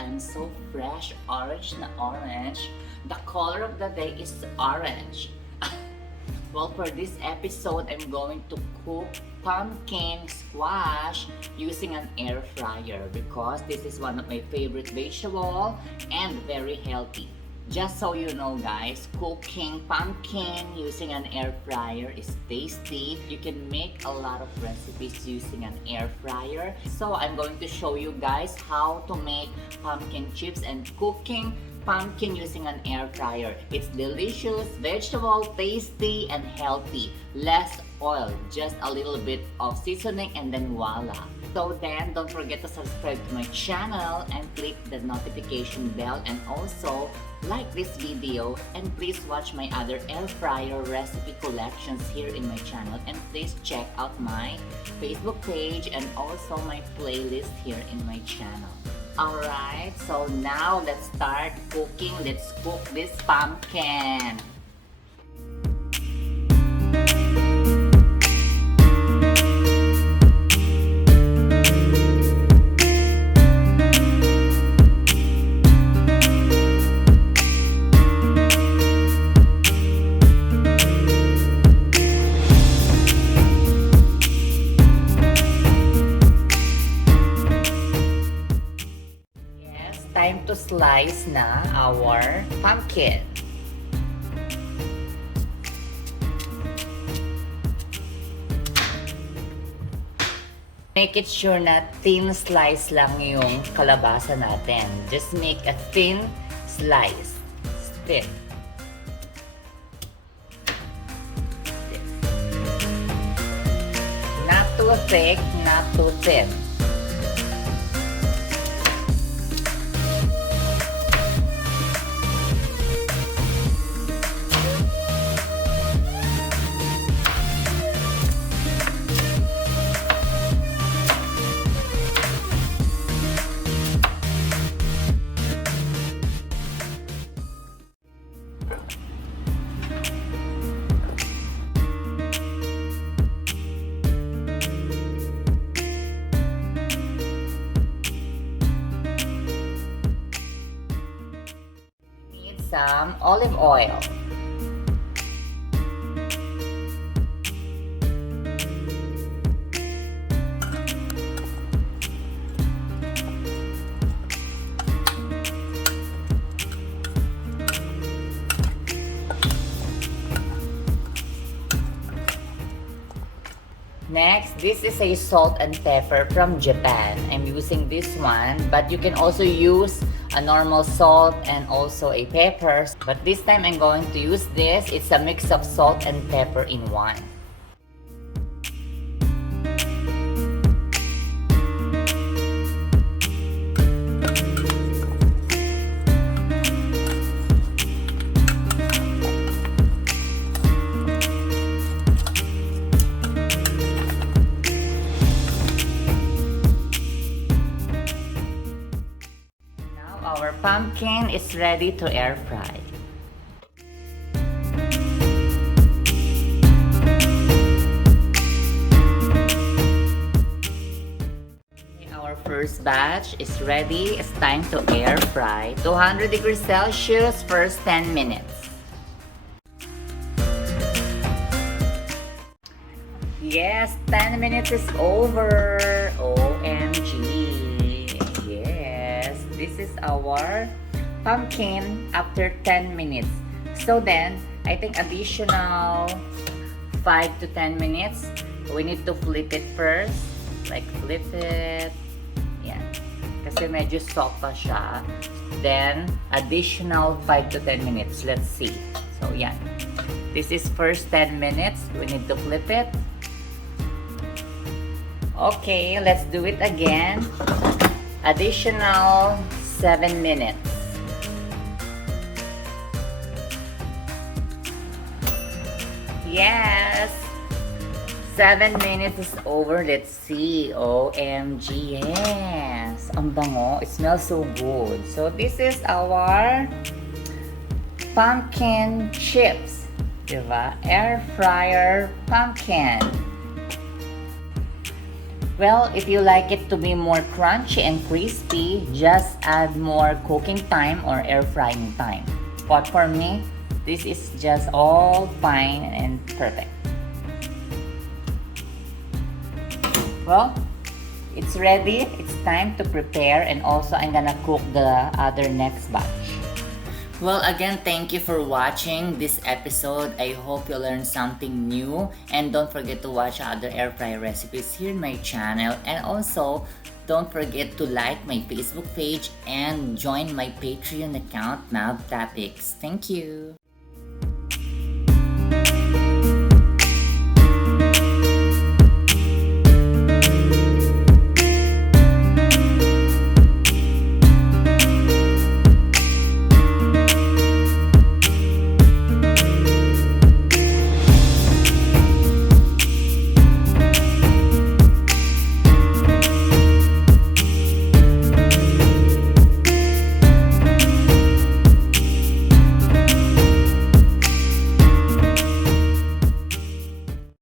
I'm so fresh, orange na orange. The color of the day is orange. Well, for this episode, I'm going to cook pumpkin squash using an air fryer because this is one of my favorite vegetable and very healthy. Just so you know guys, cooking pumpkin using an air fryer is tasty. You can make a lot of recipes using an air fryer. So I'm going to show you guys how to make pumpkin chips and cooking pumpkin using an air fryer. It's delicious, vegetable, tasty, and healthy. Less oil, just a little bit of seasoning and then voila. So then, don't forget to subscribe to my channel and click the notification bell and also like this video and please watch my other air fryer recipe collections here in my channel and please check out my Facebook page and also my playlist here in my channel. Alright, so now let's start cooking. Let's cook this pumpkin. Time to slice na our pumpkin. Make it sure na thin slice lang yung kalabasa natin. Just make a thin slice. Thin. Not too thick, not too thin. Some olive oil. Next, this is a salt and pepper from Japan. I'm using this one, but you can also use a normal salt and also a pepper. But this time I'm going to use this. It's a mix of salt and pepper in one. Our pumpkin is ready to air fry. Our first batch is ready. It's time to air fry. 200 degrees Celsius, first 10 minutes. Yes, 10 minutes is over. OMG. This is our pumpkin after 10 minutes. So then, I think additional 5 to 10 minutes. We need to flip it first. Like flip it. Yan. Kasi medyo soft pa siya. Then, additional 5 to 10 minutes. Let's see. So, yan. This is first 10 minutes. We need to flip it. Okay, let's do it again. Additional 7 minutes. Yes! 7 minutes is over. Let's see. OMG, yes! Ang bango. It smells so good. So, this is our pumpkin chips. Diba? Air fryer pumpkin. Well, if you like it to be more crunchy and crispy, just add more cooking time or air frying time. But for me, this is just all fine and perfect. Well, it's ready. It's time to prepare, and also I'm gonna cook the other next batch. Well, again, thank you for watching this episode. I hope you learned something new. And don't forget to watch other air fryer recipes here in my channel. And also, don't forget to like my Facebook page and join my Patreon account, Nav Topics. Thank you.